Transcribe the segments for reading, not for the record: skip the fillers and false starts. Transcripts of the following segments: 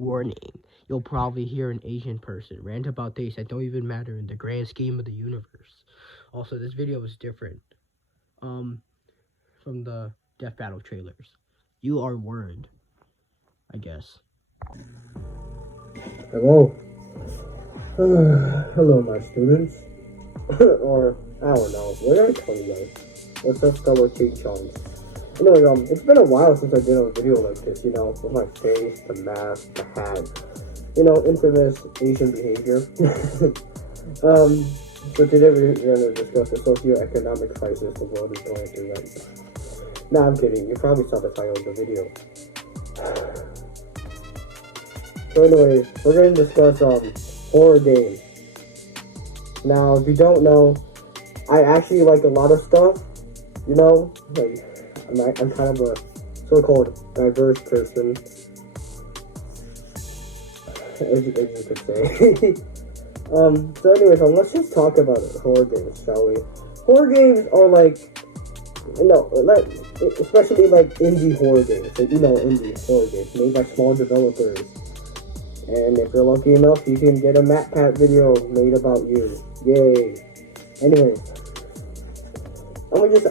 Warning, you'll probably hear an Asian person rant about things that don't even matter in the grand scheme of the universe. Also, this video is different from the Death Battle trailers. You are warned, I guess. Hello. Hello, my students. Or, I don't know. What did I tell you guys? What's up, fellow K-Chons? Anyway, it's been a while since I did a video like this, with my face, the mask, the hat. Infamous Asian behavior. So today we're going to discuss the socioeconomic crisis the world is going through right now. Nah, I'm kidding. You probably saw the title of the video. So anyway, we're going to discuss horror games. Now, if you don't know, I actually like a lot of stuff. I'm kind of a so-called diverse person, as you could say. So anyways, let's just talk about horror games, shall we? Horror games are especially like indie horror games. Indie horror games made by small developers. And if you're lucky enough, you can get a MatPat video made about you. Yay. Anyways,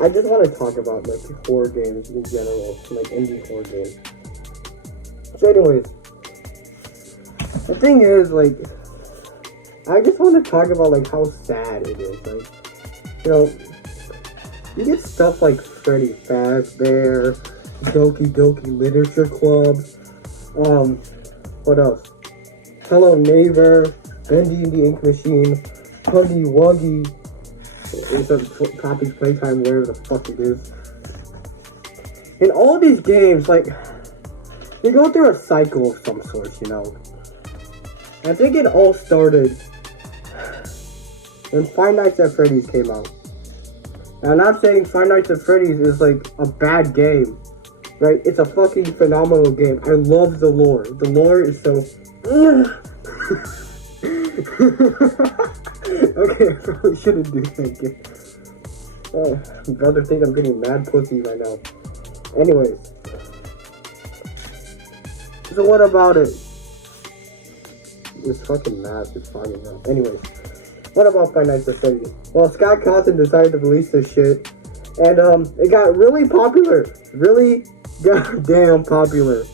I just want to talk about horror games in general, indie horror games. So anyways, the thing is, I just want to talk about how sad it is. You get stuff like Freddy Fazbear, Doki Doki Literature Club, what else? Hello Neighbor, Bendy and the Ink Machine, Huggy Wuggy, it's a Poppy's Playtime, wherever the fuck it is. In all these games, you go through a cycle of some sort, I think it all started when Five Nights at Freddy's came out. Now, I'm not saying Five Nights at Freddy's is a bad game, right? It's a fucking phenomenal game. I love the lore. The lore is so... Okay, I probably shouldn't do that game. Brother think I'm getting mad pussy right now. Anyways. So what about it? This fucking mask is fogging up. Anyways. What about Five Nights at Freddy's? Well, Scott Cawthon decided to release this shit. And it got really popular. Really goddamn popular.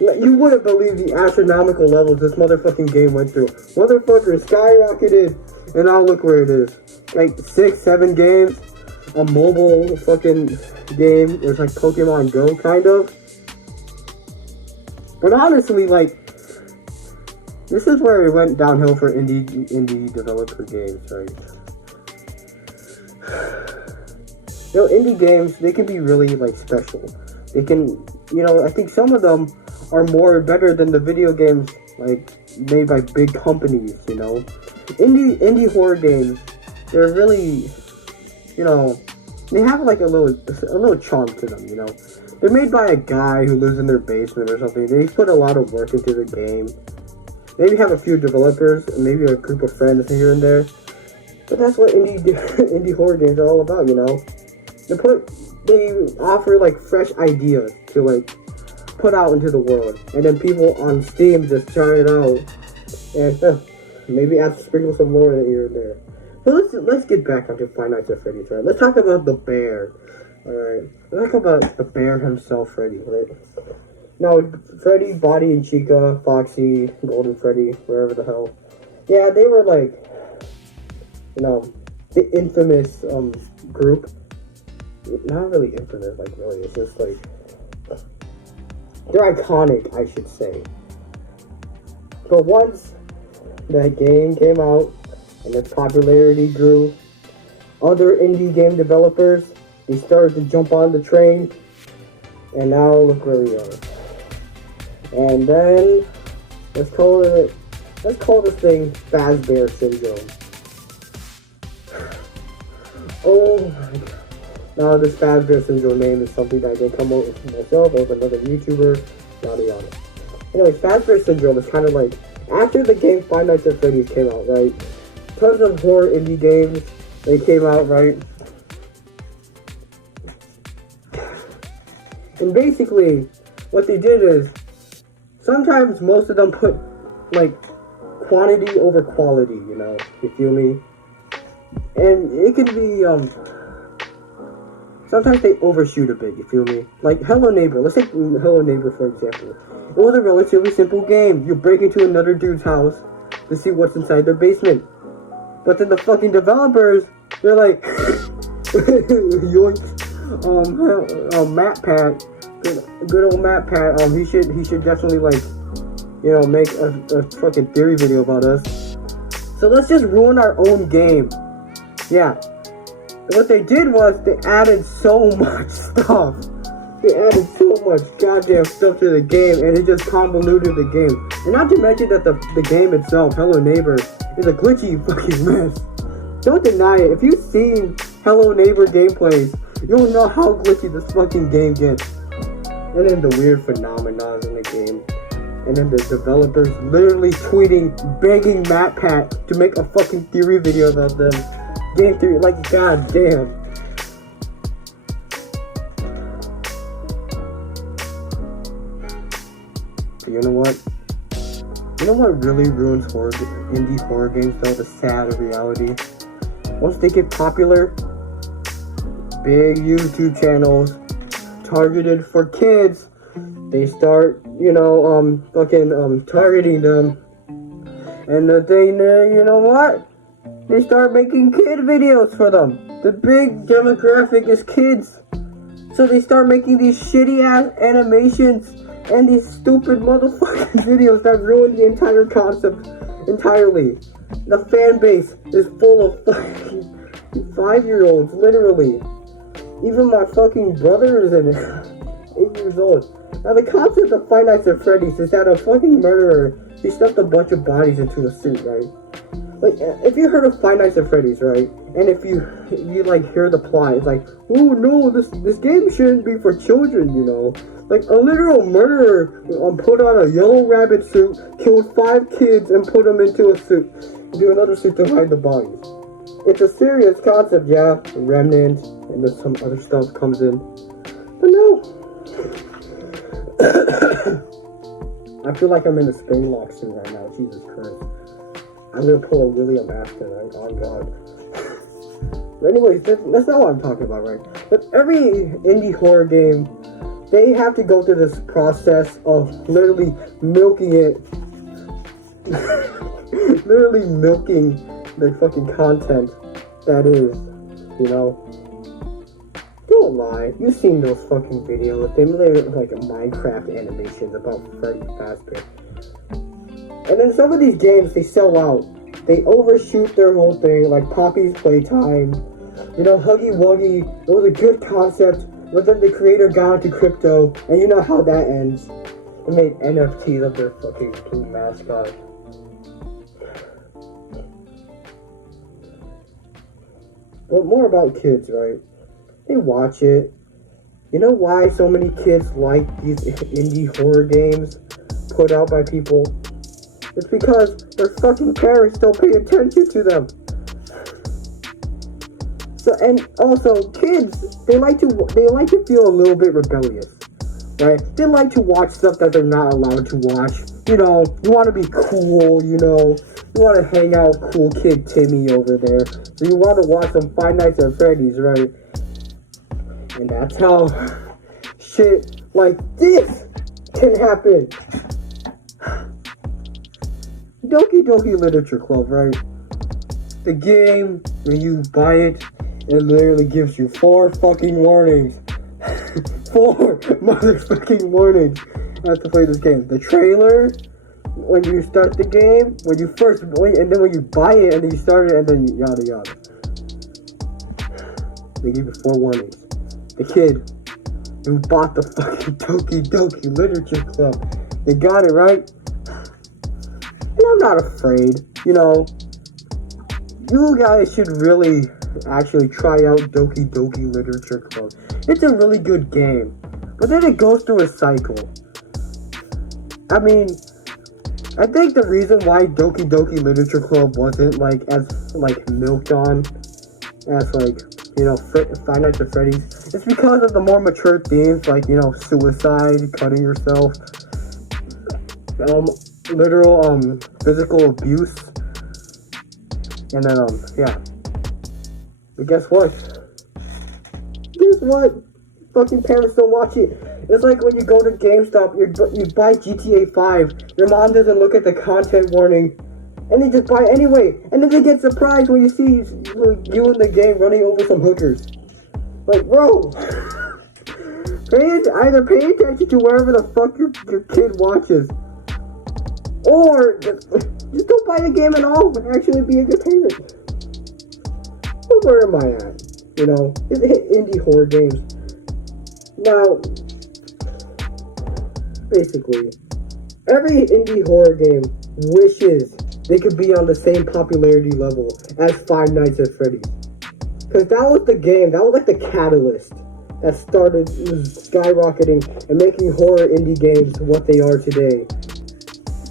You wouldn't believe the astronomical levels this motherfucking game went through. Motherfucker skyrocketed. And now look where it is. 6, 7 games. A mobile fucking game. It's like Pokemon Go, kind of. But honestly, this is where it went downhill for indie developer games, right? Indie games, they can be really, special. They can, I think some of them are better than the video games, made by big companies, Indie horror games, they're really, they have, a little charm to them, They're made by a guy who lives in their basement or something. They put a lot of work into the game. Maybe have a few developers, maybe a group of friends here and there. But that's what indie horror games are all about, They offer, fresh ideas to, put out into the world. And then people on Steam just try it out. And maybe sprinkle some lore here and there. But let's get back onto Five Nights at Freddy's, right? Let's talk about the bear. Alright. Let's talk about the bear himself, Freddy, right? Now, Freddy, Bonnie, and Chica, Foxy, Golden Freddy, wherever the hell. Yeah, they were the infamous group. Not really infamous, really. It's just they're iconic, I should say. But once that game came out and its popularity grew, other indie game developers, they started to jump on the train, and now look where we are. And then let's call this thing Fazbear Syndrome. Oh my god. Now this Fazbear Syndrome name is something that I didn't come up with myself, or another YouTuber, yada yada. Anyways, Fazbear Syndrome is kind of after the game Five Nights at Freddy's came out, right? Tons of horror indie games, they came out, right? And basically, what they did is, sometimes most of them put like quantity over quality, you know, you feel me? And it can be sometimes they overshoot a bit, you feel me? Like Hello Neighbor, let's take Hello Neighbor for example. It was a relatively simple game. You break into another dude's house to see what's inside their basement. But then the fucking developers, they're like, yoink, MatPat, good old MatPat, he should definitely like, you know, make a fucking theory video about us. So let's just ruin our own game. Yeah. What they did was they added so much stuff. They added so much goddamn stuff to the game, and it just convoluted the game. And not to mention that the game itself, Hello Neighbor, is a glitchy fucking mess. Don't deny it. If you've seen Hello Neighbor gameplays, you'll know how glitchy this fucking game gets. And then the weird phenomena in the game. And then the developers literally tweeting, begging MatPat to make a fucking theory video about them. Game theory, like, goddamn. You know what? You know what really ruins indie horror games though? The sad reality. Once they get popular, big YouTube channels targeted for kids, they start, you know, targeting them. And the thing, you know what? They start making kid videos for them. The big demographic is kids. So they start making these shitty ass animations and these stupid motherfucking videos that ruin the entire concept entirely. The fan base is full of fucking 5-year-olds, literally. Even my fucking brother is in it. 8 years old. Now the concept of Five Nights at Freddy's is that a fucking murderer, he stuffed a bunch of bodies into a suit, right? Like, if you heard of Five Nights at Freddy's, right? And if you like hear the plot, it's like, oh no, this game shouldn't be for children, you know? Like, a literal murderer put on a yellow rabbit suit, killed 5 kids, and put them into a suit. Do another suit to hide the bodies. It's a serious concept, yeah. Remnant, and then some other stuff comes in. But no. I feel like I'm in a spring lock suit right now, Jesus Christ. I'm gonna pull a William Afton, right? Oh god. But anyways, that's not what I'm talking about, right? But every indie horror game, they have to go through this process of literally milking it. Literally milking the fucking content that is, you know. Don't lie, you've seen those fucking videos. They made like Minecraft animations about Freddy Fazbear. And then some of these games, they sell out. They overshoot their whole thing, like Poppy's Playtime. You know, Huggy Wuggy, it was a good concept, but then the creator got into crypto, and you know how that ends. They made NFTs of their fucking blue mascot. But more about kids, right? They watch it. You know why so many kids like these indie horror games put out by people? It's because their fucking parents don't pay attention to them. So, and also kids, they like to feel a little bit rebellious, right? They like to watch stuff that they're not allowed to watch. You know, you want to be cool, you know. You want to hang out with cool kid Timmy over there. So you want to watch some Five Nights at Freddy's, right? And that's how shit like this can happen. Doki Doki Literature Club, right? The game, when you buy it, it literally gives you 4 fucking warnings. 4 motherfucking warnings. You have to play this game. The trailer, when you start the game, when you first, and then when you buy it, and then you start it, and then yada yada. They give you 4 warnings. The kid who bought the fucking Doki Doki Literature Club, they got it right. And I'm not afraid, you know. You guys should really actually try out Doki Doki Literature Club. It's a really good game, but then it goes through a cycle. I mean, I think the reason why Doki Doki Literature Club wasn't like as like milked on as like, you know, Five Nights at Freddy's, it's because of the more mature themes like, you know, suicide, cutting yourself. um, literal physical abuse, and then yeah. But guess what? Guess what? Fucking parents don't watch it. It's like when you go to GameStop, you buy GTA 5, your mom doesn't look at the content warning, and they just buy it anyway, and then they get surprised when you see you in the game running over some hookers. Like, bro, either pay attention to wherever the fuck your kid watches, or just don't buy the game at all and actually be a good parent. But where am I at? You know, it's indie horror games. Now, basically, every indie horror game wishes they could be on the same popularity level as Five Nights at Freddy's. Because that was the game, that was like the catalyst that started skyrocketing and making horror indie games what they are today.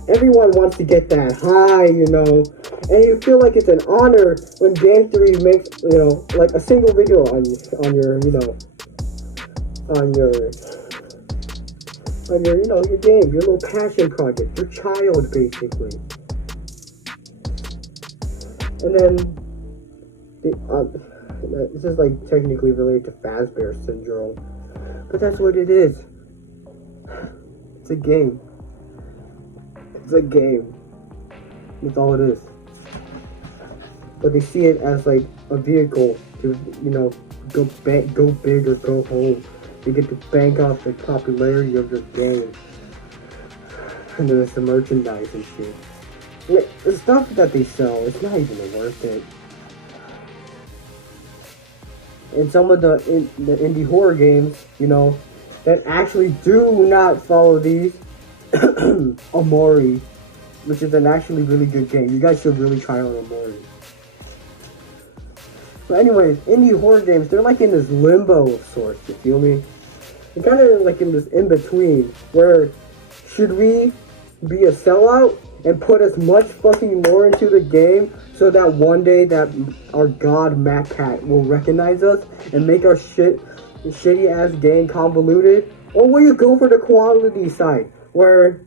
Everyone wants to get that high, you know, and you feel like it's an honor when Game 3 makes, you know, like a single video on your, you know, on your, you know, your game, your little passion project, your child, basically. And then, this is like technically related to Fazbear syndrome, but that's what it is. It's a game. It's a game. That's all it is. But they see it as like a vehicle to, you know, go big or go home. They get to bank off the popularity of their game. And then it's the merchandise and shit. Yeah, the stuff that they sell, it's not even worth it. And some of the indie horror games, you know, that actually do not follow these, Omori, which is an actually really good game. You guys should really try out Omori. But anyways, indie horror games, they're like in this limbo of sorts, you feel me? They're kind of like in this in-between, where should we be a sellout and put as much fucking lore into the game so that one day that our god MatCat will recognize us and make our shitty ass game convoluted? Or will you go for the quality side, where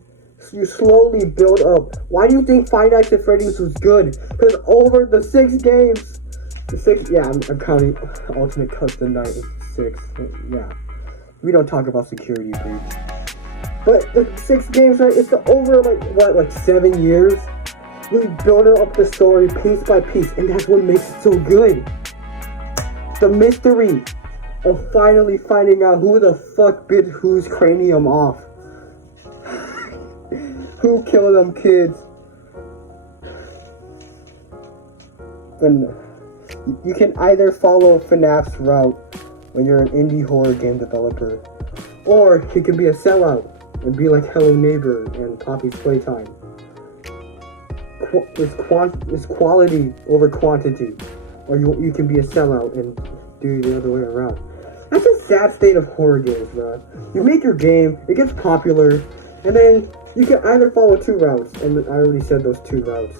you slowly build up? Why do you think Five Nights at Freddy's was good? Because over the 6 games, I'm counting Ultimate Custom Night 6, yeah. We don't talk about security breach. But the 6 games, right, it's over like 7 years. We build up the story piece by piece, and that's what makes it so good. The mystery of finally finding out who the fuck bit whose cranium off. Who killed them kids. And you can either follow FNAF's route when you're an indie horror game developer, or you can be a sellout and be like Hello Neighbor and Poppy's Playtime. It's quality over quantity, or you can be a sellout and do the other way around. That's a sad state of horror games, man. You make your game, it gets popular, and then you can either follow 2 routes, and I already said those 2 routes.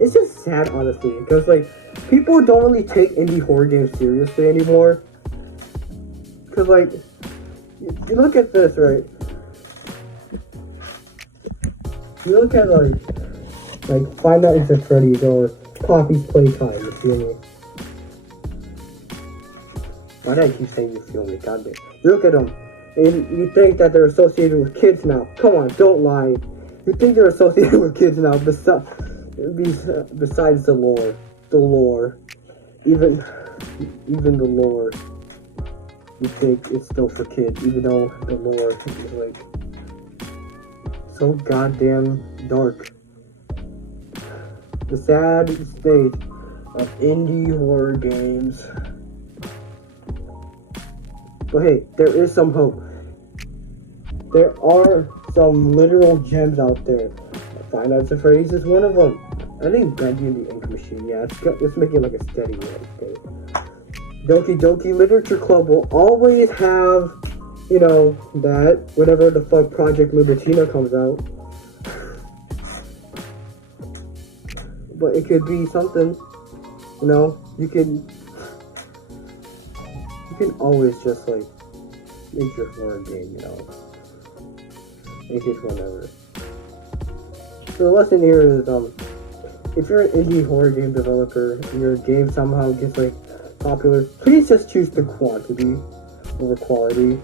It's just sad, honestly, because like people don't really take indie horror games seriously anymore. Because like, you look at this, right? You look at like Five Nights at Freddy's or Poppy's Playtime, you feel me? Why do I keep saying you feel me? God damn. You look at them, and you think that they're associated with kids now. Come on, don't lie. You think they're associated with kids now, besides the lore. Even the lore. You think it's still for kids, even though the lore is like so goddamn dark. The sad state of indie horror games. But hey, there is some hope. There are some literal gems out there. Five Nights at Freddy's is one of them. I think Bendy and the Ink Machine, yeah, let's make it like a steady one. Doki Doki Literature Club will always have, you know, that whenever the fuck Project Libertina comes out. But it could be something, you know, you can always just like make your horror game, you know. Make it whatever. So the lesson here is, if you're an indie horror game developer and your game somehow gets like popular, please just choose the quantity over quality.